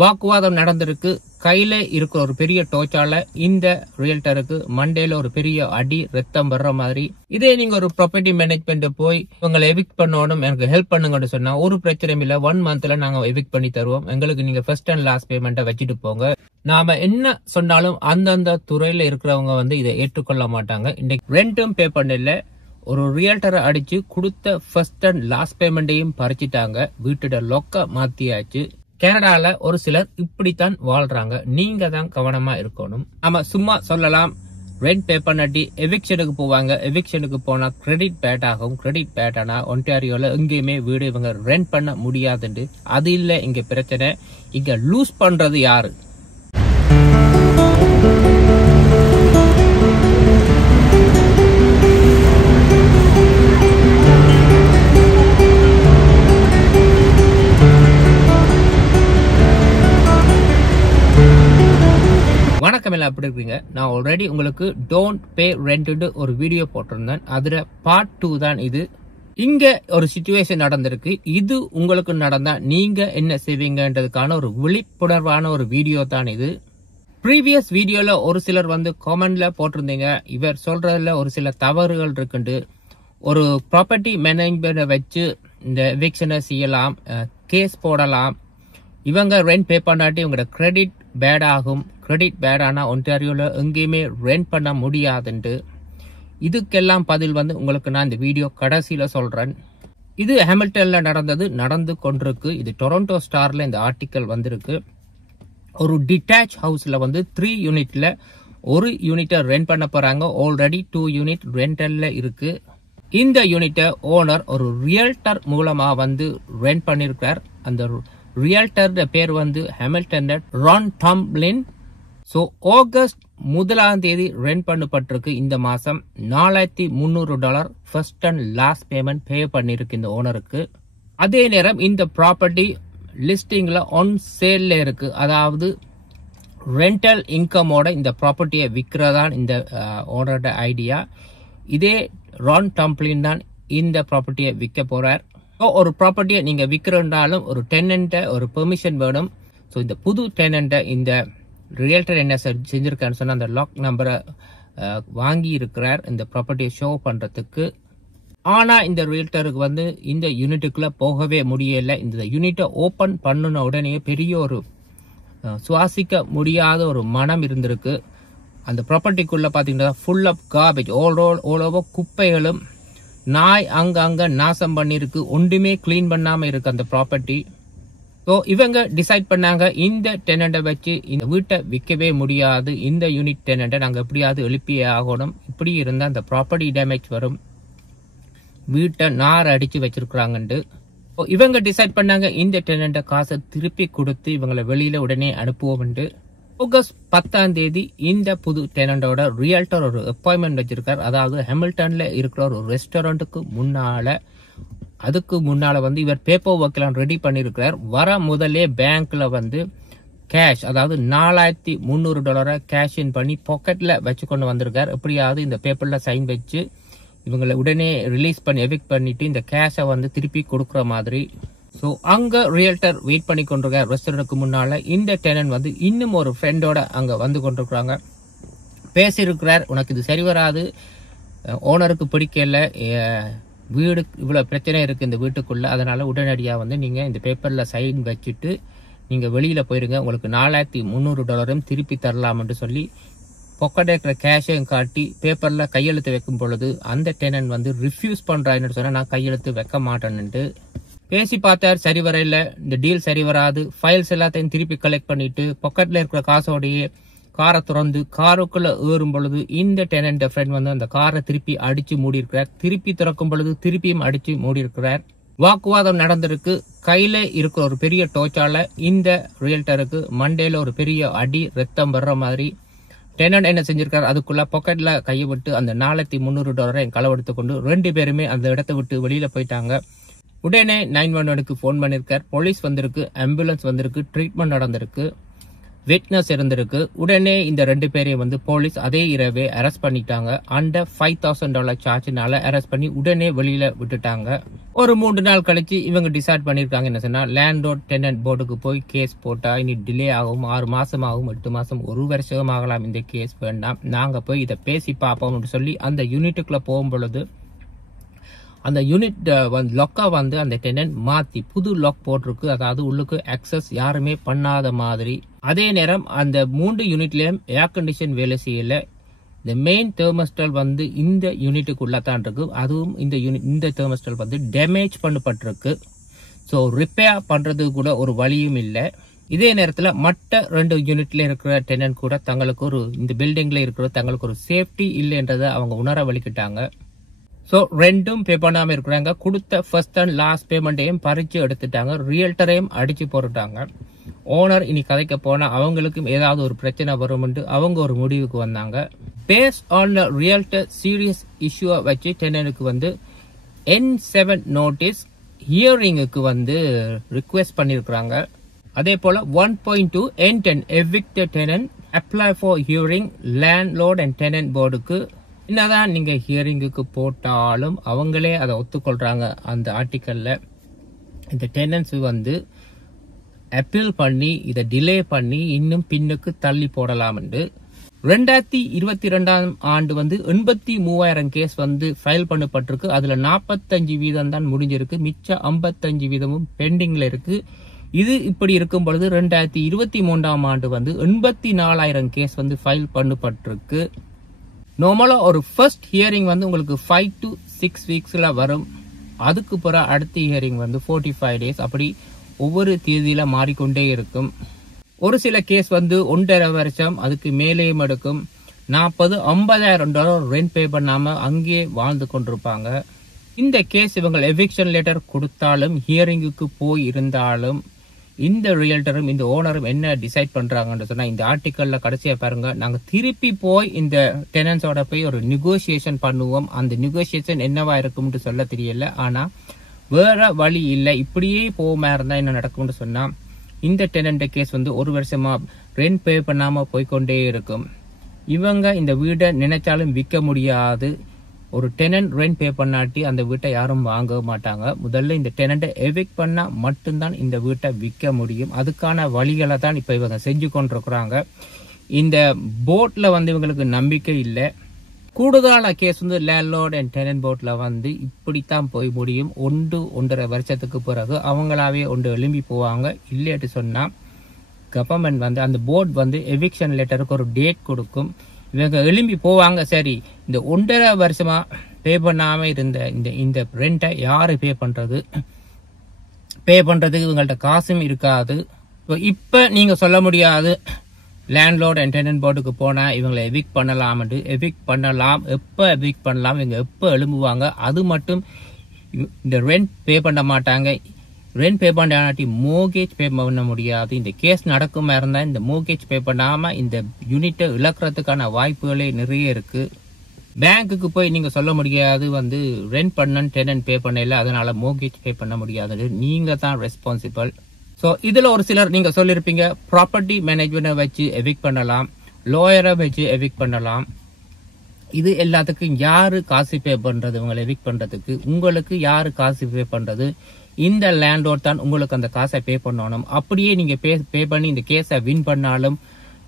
வாக்குவாதம் நடந்திருக்கு. கையில இருக்கிற ஒரு பெரிய டோச்சால இந்த ரியல்டருக்கு மண்டேல ஒரு பெரிய அடி, ரத்தம் வர்ற மாதிரி. இதே நீங்க ஒரு ப்ராப்பர்ட்டி மேனேஜ்மெண்ட் போய் உங்களை எவிக்ட் பண்ணணும், எனக்கு ஹெல்ப் பண்ணுங்கன்னு சொன்னா ஒரு பிரச்சனையும் இல்ல. 1 மந்த்ல நாங்க எவிக்ட் பண்ணி தருவோம். எங்களுக்கு நீங்க ஃபர்ஸ்ட் அண்ட் லாஸ்ட் பேமெண்ட்டை வச்சுட்டு போங்க. நாம என்ன சொன்னாலும் அந்தந்த துறையில இருக்கிறவங்க வந்து இதை ஏற்றுக்கொள்ள மாட்டாங்க. இன்னைக்கு ரெண்டும் பே பண்ணல, ஒரு ரியல்டரை அடிச்சு கொடுத்த ஃபர்ஸ்ட் அண்ட் லாஸ்ட் பேமெண்ட்டையும் பறிச்சிட்டாங்க. வீட்டோட லொக்க மாத்தியாச்சு. கனடால ஒரு சிலர் இப்படித்தான் வாழ்றாங்க. நீங்க தான் கவனமா இருக்கணும். ஆமா, சும்மா சொல்லலாம் ரெண்ட் பே பண்ணாட்டி எவிக்ஷனுக்கு போவாங்க. எவிக்ஷனுக்கு போனா கிரெடிட் பேட் ஆகும். கிரெடிட் பேட் ஆனா ஒன்டாரியோல எங்கேயுமே வீடு இவங்க ரெண்ட் பண்ண முடியாதுன்னு. அது இல்ல இங்க பிரச்சனை. இங்க லூஸ் பண்றது யாரு? வணக்கம், எல்லாம் எப்படி இருக்கீங்க? நான் ஆல்ரெடி உங்களுக்கு டோன்ட் பே ரெண்ட் ஒரு வீடியோ போட்டிருந்தேன். அதுல பார்ட் 2 தான் இது. இங்க ஒரு சிச்சுவேஷன் நடந்திருக்கு. இது உங்களுக்கு நடந்தா நீங்க என்ன செய்வீங்கன்றதுக்கான ஒரு விழிப்புணர்வான ஒரு வீடியோ தான் இது. ப்ரீவியஸ் வீடியோல ஒரு சிலர் வந்து கமெண்ட்ல போட்டிருந்தீங்க, இவர் சொல்றதுல ஒரு சில தவறுகள் இருக்குண்டு. ஒரு ப்ராப்பர்ட்டி மேனேஜ்மெண்ட் வச்சு இந்த எவிக்ஷனை செய்யலாம், கேஸ் போடலாம். இவங்க ரெண்ட் பே பண்ணாட்டி உங்களோட கிரெடிட் பேட் ஆகும். கிரெடிட் பேட் ஆனா ஒன்டாரியோல எங்கேயுமே ரெண்ட் பண்ண முடியாதுண்டு. இதுக்கெல்லாம் பதில் வந்து உங்களுக்கு நான் இந்த வீடியோ கடைசியில சொல்றேன். இது ஹாமில்டன்ல நடந்து கொண்டிருக்கு. இது டொரண்டோ ஸ்டார்ல இந்த ஆர்டிக்கல் வந்திருக்கு. ஒரு டிட்டாச் ஹவுஸ்ல வந்து 3 யூனிட்ல ஒரு யூனிட்டை ரெண்ட் பண்ண போறாங்க. ஆல்ரெடி 2 யூனிட் ரெண்டல்ல இருக்கு. இந்த யூனிட்டை ஓனர் ஒரு ரியல்டர் மூலமா வந்து ரெண்ட் பண்ணிருக்கார். அந்த ரியல்டர் பேர் வந்து Hamilton Ron Tomlin. So August 1 rent பண்ணப்பட்டிருக்கு. இந்த மாசம் $4,300 first and last payment pay பண்ணிருக்கு இந்த ஓனருக்கு. அதே நேரம் இந்த ப்ராப்பர்ட்டி லிஸ்டிங்ல ஆன் சேல்ல இருக்கு. அதாவது ரெண்டல் இன்கமோட இந்த ப்ராப்பர்ட்டியை விற்கிறதான் இந்த ஓனரோட ஐடியா. இதே ரான் டாம்லின் தான் இந்த ப்ராப்பர்ட்டியை விற்க போறார். ஒரு ப்ராப்பர்ட்டியை நீங்க விற்கிறனாலும் ஒரு டெனன்ட்ட ஒரு பெர்மிஷன் வேணும். ஸோ இந்த புது டெனன்ட்ட இந்த ரியல்டர் என்ன செஞ்சிருக்கான்னு சொன்னா அந்த லாக் நம்பரை வாங்கி இருக்கிறார் இந்த ப்ராப்பர்ட்டியை ஷோ பண்றதுக்கு. ஆனா இந்த ரியல்டருக்கு வந்து இந்த யூனிட்டுக்குள்ள போகவே முடியல. இந்த யூனிட்டை ஓபன் பண்ணின உடனே பெரிய ஒரு சுவாசிக்க முடியாத ஒரு மனம் இருந்திருக்கு. அந்த ப்ராப்பர்ட்டிக்குள்ள பாத்தீங்கன்னா full of garbage, all over குப்பைகளும், நாய் அங்க நாசம் பண்ணிருக்கு. ஒன்றுமே கிளீன் பண்ணாம இருக்கு அந்த ப்ராப்பர்ட்டி. ஸோ இவங்க டிசைட் பண்ணாங்க இந்த டெனண்ட்டை வச்சு இந்த வீட்டை விற்கவே முடியாது. இந்த யூனிட் டெனண்ட்டை நாங்க எப்படியாவது எழுப்பியே ஆகணும். இப்படி இருந்தா அந்த ப்ராப்பர்ட்டி டேமேஜ் வரும். வீட்டை நார் அடிச்சு வச்சிருக்காங்கன்னு இவங்க டிசைட் பண்ணாங்க இந்த டெனண்ட்டை காசை திருப்பி கொடுத்து இவங்களை வெளியில உடனே அனுப்புவோம். ஆகஸ்ட் 10 இந்த புது டெனண்டோட ரியல்டர் ஒரு அப்பாயின்மெண்ட் வச்சிருக்காரு. அதாவது ஹாமில்டன்ல இருக்கிற ஒரு ரெஸ்டாரண்ட்டுக்கு முன்னால, அதுக்கு முன்னால வந்து இவர் பேப்பர் ஒர்க் எல்லாம் ரெடி பண்ணிருக்கிறார். வர முதலே பேங்க்ல வந்து கேஷ், அதாவது $4,300 கேஷ் இன் பண்ணி பாக்கெட்ல வச்சு கொண்டு வந்திருக்காரு. எப்படியாவது இந்த பேப்பர்ல சைன் வச்சு இவங்களை உடனே ரிலீஸ் பண்ணி எவிக்ட் பண்ணிட்டு இந்த கேஷை வந்து திருப்பி கொடுக்குற மாதிரி. சோ அங்க ரியல்டர் வெயிட் பண்ணி கொண்டிருக்கார் ரெஸ்டாரண்ட்டுக்கு முன்னால. இந்த டெனன்ட் வந்து இன்னும் ஒரு ஃப்ரெண்டோட அங்க வந்து கொண்டிருக்கிறாங்க. பேசியிருக்கிறார், உனக்கு இது சரி வராது, ஓனருக்கு பிடிக்கல, வீடு இவ்வளவு பிரச்சனை இருக்கு இந்த வீட்டுக்குள்ள, அதனால உடனடியா வந்து நீங்க இந்த பேப்பர்ல சைன் வச்சுட்டு நீங்க வெளியில போயிருங்க, உங்களுக்கு $4,300 திருப்பி தரலாம்னு சொல்லி பொக்கெட் இருக்கிற கேஷையும் காட்டி பேப்பர்ல கையெழுத்து வைக்கும் பொழுது அந்த டெனன்ட் வந்து ரிஃப்யூஸ் பண்றாருன்னு சொன்னா நான் கையெழுத்து வைக்க மாட்டேன்னுட்டு பேசி பார்த்தார். சரி வரையில, இந்த டீல் சரி வராது. ஃபைல்ஸ் எல்லாத்தையும் திருப்பி கலெக்ட் பண்ணிட்டு பாக்கெட்ல இருக்கிற காசோடையே காரை திறந்து காருக்குள்ள ஏறும் பொழுது இந்த டெனன்ட் ஃப்ரெண்ட் வந்து அந்த காரை திருப்பி அடிச்சு மூடி இருக்கிறார். திருப்பி திறக்கும் பொழுது திருப்பியும் அடிச்சு மூடி இருக்கிறார். வாக்குவாதம் நடந்திருக்கு. கையில இருக்கிற ஒரு பெரிய டோச்சால இந்த ரியல்டருக்கு மண்டேல ஒரு பெரிய அடி, ரத்தம் வர்ற மாதிரி. டெனன்ட் என்ன செஞ்சிருக்காரு, அதுக்குள்ள பாக்கெட்ல கையை விட்டு அந்த $4,300 களவெடுத்து கொண்டு 2 பேருமே அந்த இடத்தை விட்டு வெளியில போயிட்டாங்க. உடனே 911க்கு போன் பண்ணிருக்கார். போலீஸ் வந்திருக்கு, ஆம்புலன்ஸ் வந்திருக்கு, ட்ரீட்மெண்ட் நடந்திருக்கு. விட்னஸ் இருந்திருக்கு. உடனே இந்த 2 பேரையும் வந்து போலீஸ் அதே இரவே அரெஸ்ட் பண்ணிட்டாங்க. அண்டர் $5,000 சார்ஜ்னால அரெஸ்ட் பண்ணி உடனே வெளியில விட்டுட்டாங்க. ஒரு 3 நாள் கழிச்சு இவங்க டிசைட் பண்ணிருக்காங்க என்ன சொன்னா, லேண்ட்லோர்ட் டெனன்ட் போர்டுக்கு போய் கேஸ் போட்டா இனி டிலே ஆகும், 6 மாசம் ஆகும், 8 மாசம், 1 வருஷம் ஆகலாம், இந்த கேஸ் வேண்டாம், நாங்க போய் இதை பேசி பார்ப்போம்னு சொல்லி அந்த யூனிட்டுக்குள்ள போகும் பொழுது அந்த யூனிட் லொக்கா வந்து அந்த டெனன்ட் மாத்தி புது லாக் போட்டிருக்கு. அதாவது உள்ளுக்கு அக்சஸ் யாருமே பண்ணாத மாதிரி. அதே நேரம் அந்த 3 யூனிட்லயும் ஏர் கண்டிஷன் வேலை செய்யல. இந்த மெயின் தெர்மஸ்டல் வந்து இந்த யூனிட்டுக்குள்ள தான் இருக்கு. அதுவும் இந்த தெர்மஸ்டல் வந்து டேமேஜ் பண்ணப்பட்டிருக்கு. ஸோ ரிப்பேர் பண்றது கூட ஒரு வழியும் இல்லை. இதே நேரத்துல மற்ற 2 யூனிட்ல இருக்கிற டெனன்ட் கூட தங்களுக்கு இந்த பில்டிங்ல இருக்கிற தங்களுக்கு ஒரு சேஃப்டி இல்லைன்றதை அவங்க உணர வலிக்கிட்டாங்க. ஸோ ரெண்டும் பே பண்ணாம இருக்கிறாங்க. கொடுத்த ஃபர்ஸ்ட் அண்ட் லாஸ்ட் பேமெண்ட்டையும் பறிச்சு எடுத்துட்டாங்க. ரியல்டரையும் அடிச்சு போட்டுட்டாங்க. ஓனர் இனி கதைக்க போனா அவங்களுக்கும் ஏதாவது ஒரு பிரச்சனை வரும் அவங்க ஒரு முடிவுக்கு வந்தாங்க. பேஸ் ஆன் ரியல்டர் சீரியஸ் இஷ்யூவை வச்சு டெனனுக்கு வந்து N7 நோட்டீஸ் ஹியரிங்குக்கு வந்து ரிக்வெஸ்ட் பண்ணிருக்கிறாங்க. அதே போல 1.2 N10 evicted tenant apply for hearing landlord and tenant போர்டுக்கு என்னதான் நீங்க ஹியரிங்குக்கு போட்டாலும் அவங்களே அதை ஒத்துக்கொள்றாங்க. அந்த ஆர்டிக்கல்ல இந்த டெனன்ஸ் வந்து அப்பீல் பண்ணி இதை டிலே பண்ணி இன்னும் பின்னுக்கு தள்ளி போடலாம். 2022 ஆண்டு வந்து 83,000 கேஸ் வந்து ஃபைல் பண்ணப்பட்டிருக்கு. அதுல 45% தான் முடிஞ்சிருக்கு. மிச்ச 55% பெண்டிங்ல இருக்கு. இது இப்படி இருக்கும் பொழுது 2023 ஆண்டு வந்து 84,000 கேஸ் வந்து ஃபைல் பண்ணப்பட்டிருக்கு. நார்மலா ஒரு ஃபர்ஸ்ட் ஹியரிங் வந்து உங்களுக்கு 5 to 6 வீக்ஸ்ல வரும். அதுக்கு பிறகு அடுத்த ஹியரிங் வந்து 45 days. அப்படி ஒவ்வொரு தேதியில மாறிக்கொண்டே இருக்கும். ஒரு சில கேஸ் வந்து 1.5 வருஷம் அதுக்கு மேலேயும் எடுக்கும். 40-50,000 ரெண்ட் பே பண்ணாம அங்கே வாழ்ந்து கொண்டிருப்பாங்க. இந்த கேஸ் இவங்க எவிக்ஷன் லெட்டர் கொடுத்தாலும் ஹியரிங்குக்கு போய் இருந்தாலும் இந்த ரியல்டரும் இந்த ஓனரும் என்ன டிசைட் பண்றாங்கன்னு சொன்னா, இந்த ஆர்டிக்கல்ல கடைசியா பாருங்க, நாங்க திருப்பி போய் இந்த டெனன்ஸோட போய் ஒரு நெகோசியேஷன் பண்ணுவோம். அந்த நெகோசியேஷன் என்னவா இருக்கும்னு சொல்ல தெரியல. ஆனா வேற வழி இல்லை. இப்படியே போகாம இருந்தா என்ன நடக்கும்னு சொன்னா, இந்த டெனன்ட் கேஸ் வந்து 1 வருஷமா ரெண்ட் பே பண்ணாம போய்கொண்டே இருக்கும். இவங்க இந்த வீட்டை நினைச்சாலும் விற்க முடியாது. ஒரு டெனன்ட் ரெண்ட் பே பண்ணாட்டி அந்த வீட்டை யாரும் வாங்க மாட்டாங்க. முதல்ல இந்த டெனன்ட்டை எவிக்ட் பண்ணா மட்டும்தான் இந்த வீட்டை விற்க முடியும். அதுக்கான வழிகளை தான் இப்ப இவங்க செஞ்சு கொண்டிருக்கிறாங்க. இந்த போட்ல வந்து இவங்களுக்கு நம்பிக்கை இல்லை. கூடுதலான கேஸ் வந்து லேண்ட்லார்ட் அண்ட் டெனன்ட் போட்ல வந்து இப்படித்தான் போய் முடியும். 1-1.5 வருஷத்துக்கு பிறகு அவங்களாவே எழும்பி போவாங்க. இல்லைட்டு சொன்னா கவர்மெண்ட் வந்து அந்த போர்ட் வந்து எவிக்ஷன் லெட்டருக்கு ஒரு டேட் கொடுக்கும். இவங்க எழும்பி போவாங்க. சரி, இந்த 1.5 வருஷமா பே பண்ணாம இருந்த இந்த ரெண்டை யாரு பே பண்றது? பே பண்றதுக்கு இவங்கள்ட்ட காசும் இருக்காது. இப்ப நீங்க சொல்ல முடியாது லேண்ட்லோர்ட் அண்ட் டெனன்ட் போர்டுக்கு போனா இவங்களை எவிக்ட் பண்ணலாம். எவிக்ட் பண்ணலாம். எப்ப எவிக்ட் பண்ணலாம், இவங்க எப்ப எழும்புவாங்க? அது மட்டும் இந்த ரெண்ட் பே பண்ண மாட்டாங்க. ரெண்ட் பே பண்ணாட்டி மோர்கேஜ் பே பண்ண முடியாது. இந்த கேஸ் நடக்குமா இருந்தா இந்த மோர்கேஜ் பே பண்ணாம இந்த யூனிட்டை இழக்கிறதுக்கான வாய்ப்புகளே நிறைய இருக்கு. பேங்க்குக்கு போய் நீங்க சொல்ல முடியாது வந்து ரெண்ட் பண்ண டெனன்ட் பே பண்ணல, அதனால மோர்கேஜ் பே பண்ண முடியாது. நீங்க தான் ரெஸ்பான்சிபிள். சோ இதுல ஒரு சிலர் நீங்க சொல்லிருப்பீங்க ப்ராப்பர்ட்டி மேனேஜ்மெண்ட் வச்சு எவிக்ட் பண்ணலாம், லாயரை வச்சு எவிக்ட் பண்ணலாம். இது எல்லாத்துக்கும் யாரு காசு பே பண்றது? உங்களை எவிக்ட் பண்றதுக்கு உங்களுக்கு யாரு காசு பே பண்றது? இந்த லேண்ட்லோர்ட் தான் உங்களுக்கு அந்த காசை பே பண்ணணும். அப்படியே நீங்க பே பண்ணி இந்த கேஸை வின் பண்ணாலும்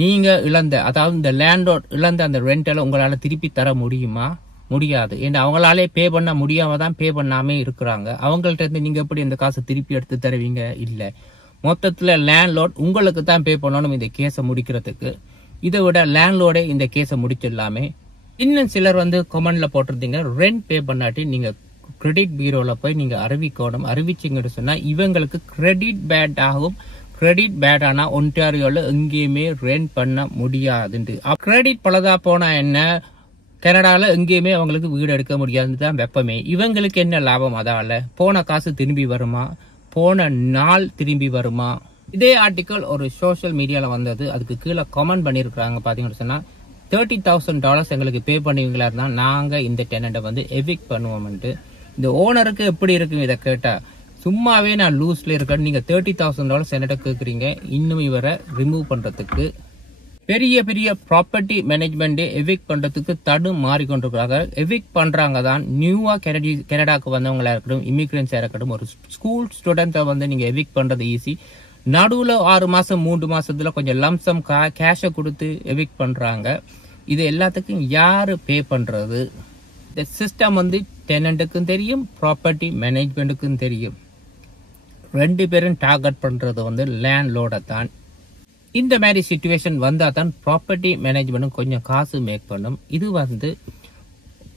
நீங்க இழந்த, அதாவது இந்த லேண்ட்லோர்ட் இழந்த அந்த ரெண்டலை உங்களால திருப்பி தர முடியுமா? முடியாது. ஏன்னா அவங்களாலே பே பண்ண முடியாம தான் பே பண்ணாமே இருக்கிறாங்க. அவங்கள்ட்ட இருந்து நீங்க எப்படி இந்த காசை திருப்பி எடுத்து தருவீங்க? இல்ல, மொத்தத்துல லேண்ட்லோர்ட் உங்களுக்கு தான் பே பண்ணணும் இந்த கேஸை முடிக்கிறதுக்கு. இதை விட லேண்ட்லோர்டே இந்த கேஸை முடிச்சிடலாமே. இன்னும் சிலர் வந்து கமெண்ட்ல போட்டிருந்தீங்க ரெண்ட் பே பண்ணாட்டி நீங்க கிரெடிட் பீரோல போய் நீங்க அறிவிக்கணும். அறிவிச்சிங்கன்னு சொன்னா இவங்களுக்கு கிரெடிட் பேட் ஆகும். கிரெடிட் பேட் ஆனா ஒன்டாரியோல எங்கேயுமே ரெண்ட் பண்ண முடியாது. கிரெடிட் பலதா போனா என்ன, கனடால எங்கேயுமே அவங்களுக்கு வீடு எடுக்க முடியாதுதான் வெப்பமே. இவங்களுக்கு என்ன லாபம்? அதால போன காசு திரும்பி வருமா? போன நாள் திரும்பி வருமா? இதே ஆர்டிக்கல் ஒரு சோசியல் மீடியால வந்தது. அதுக்கு கீழே கமெண்ட் பண்ணிருக்காங்க. பாத்தீங்கன்னு சொன்னா $30,000 எங்களுக்கு பே பண்ணுவீங்களா இருந்தா நாங்க இந்த டெனண்ட்டை வந்து எவிக்ட் பண்ணுவோம். இந்த ஓனருக்கு எப்படி இருக்கு இதை கேட்டா? சும்மாவே நான் லூஸ்ல இருக்கேன், நீங்க $30,000 என்கிட்ட கேக்குறீங்க இன்னும் இவரை ரிமூவ் பண்றதுக்கு. பெரிய பெரிய ப்ராப்பர்ட்டி மேனேஜ்மெண்ட் எவிக் பண்றதுக்கு தடு மாறிக்கொண்டிருக்கிறாங்க. எவிக் பண்றாங்க தான். நியூவா கனடாக்கு வந்தவங்களா இருக்கட்டும், இமிகிரன்ஸா இருக்கட்டும், ஒரு ஸ்கூல் ஸ்டூடெண்ட்டை வந்து நீங்க எவிக் பண்றது ஈஸி. நடுவுல 6 மாசம் 3 மாசத்துல கொஞ்சம் லம்சம் கேஷ கொடுத்து எவிக் பண்றாங்க. இது எல்லாத்துக்கும் யாரு பே பண்றது? இந்த சிஸ்டம் வந்து டெனண்ட்டுக்கும் தெரியும், ப்ராப்பர்ட்டி மேனேஜ்மெண்ட்டுக்கும் தெரியும். 2 பேரும் டார்கெட் பண்றது வந்து லேண்ட் லோட தான். இந்த மாதிரி சிச்சுவேஷன் வந்தா தான் ப்ராப்பர்ட்டி மேனேஜ்மெண்ட் கொஞ்சம் காசு மேக் பண்ணும். இது வந்து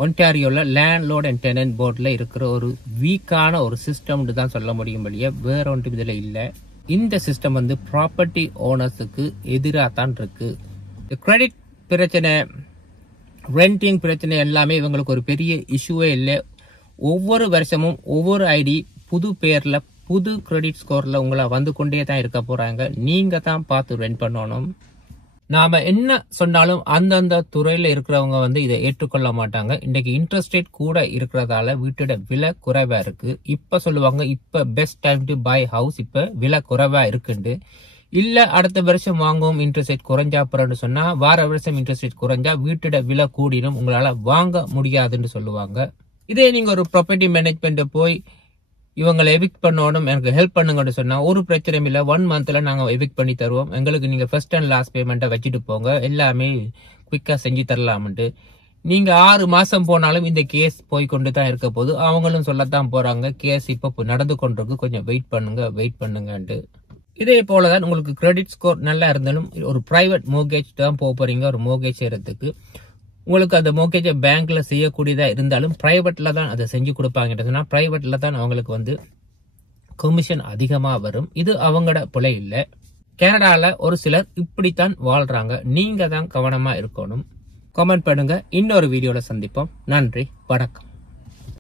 ஒன்டாரியோல லேண்ட் லோட் அண்ட் டெனன்ட் போர்ட்ல இருக்கிற ஒரு வீக்கான ஒரு சிஸ்டம் தான் சொல்ல முடியும். வழியா வேற ஒன்றும் இதுல இல்ல. இந்த சிஸ்டம் வந்து ப்ராப்பர்ட்டி ஓனர்ஸுக்கு எதிராக தான் இருக்கு. கிரெடிட் பிரச்சனை, ரெண்டிங் பிரச்சனை எல்லாமே இவங்களுக்கு ஒரு பெரிய இஷ்யூவே இல்லை. ஒவ்வொரு வருஷமும் ஒவ்வொரு ஐடி புது பேர்ல புது கிரெடிட் ஸ்கோர்ல உங்களை வந்து கொண்டே தான் இருக்க போறாங்க. நீங்க தான் பார்த்து ரெண்ட் பண்ணணும். நாம என்ன சொன்னாலும் அந்தந்த துறையில இருக்கிறவங்க வந்து இதை ஏற்றுக்கொள்ள மாட்டாங்க. இன்னைக்கு இன்ட்ரெஸ்ட் ரேட் கூட இருக்கிறதால வீட்டோட விலை குறைவா இருக்கு. இப்ப சொல்லுவாங்க இப்ப best time to buy house, இப்ப விலை குறைவா இருக்குண்டு. இல்ல அடுத்த வருஷம் வாங்குவோம் இன்ட்ரெஸ்ட் ரேட் குறைஞ்சா அப்புறம்னு சொன்னா வார வருஷம் இன்ட்ரெஸ்ட் ரேட் குறைஞ்சா வீட்டோட விலை கூடிடும், உங்களால வாங்க முடியாதுன்னு சொல்லுவாங்க. இதே நீங்க ஒரு ப்ராப்பர்ட்டி மேனேஜ்மெண்ட் போய் இவங்களை எவிக் பண்ணணும், எனக்கு ஹெல்ப் பண்ணுங்கன்னு சொன்னா ஒரு பிரச்சனையும் இல்ல, 1 மந்த்ல நாங்க எவிக் பண்ணி தருவோம், எங்களுக்கு நீங்க ஃபர்ஸ்ட் அண்ட் லாஸ்ட் பேமெண்ட்டை வச்சுட்டு போங்க, எல்லாமே குவிக்கா செஞ்சு தரலாம்ட்டு. நீங்க 6 மாசம் போனாலும் இந்த கேஸ் போய் கொண்டு தான் இருக்க போது. அவங்களும் சொல்லத்தான் போறாங்க கேஸ் இப்ப நடந்து கொண்டிருக்கு, கொஞ்சம் வெயிட் பண்ணுங்கன்ட்டு. இதே போலதான் உங்களுக்கு கிரெடிட் ஸ்கோர் நல்லா இருந்தாலும் ஒரு பிரைவேட் மோர்கேஜ் தான் போறீங்க, ஒரு மோர்கேஜ் செய்யறதுக்கு உங்களுக்கு அந்த மோர்கேஜை பேங்க்ல செய்யக்கூடியதா இருந்தாலும் பிரைவேட்ல தான் அதை செஞ்சு கொடுப்பாங்க. பிரைவேட்ல தான் அவங்களுக்கு வந்து கமிஷன் அதிகமா வரும். இது அவங்களோட பிழை இல்ல. கனடால ஒரு சிலர் இப்படித்தான் வாழ்றாங்க. நீங்க தான் கவனமா இருக்கணும். கமெண்ட் பண்ணுங்க. இன்னொரு வீடியோல சந்திப்போம். நன்றி, வணக்கம்.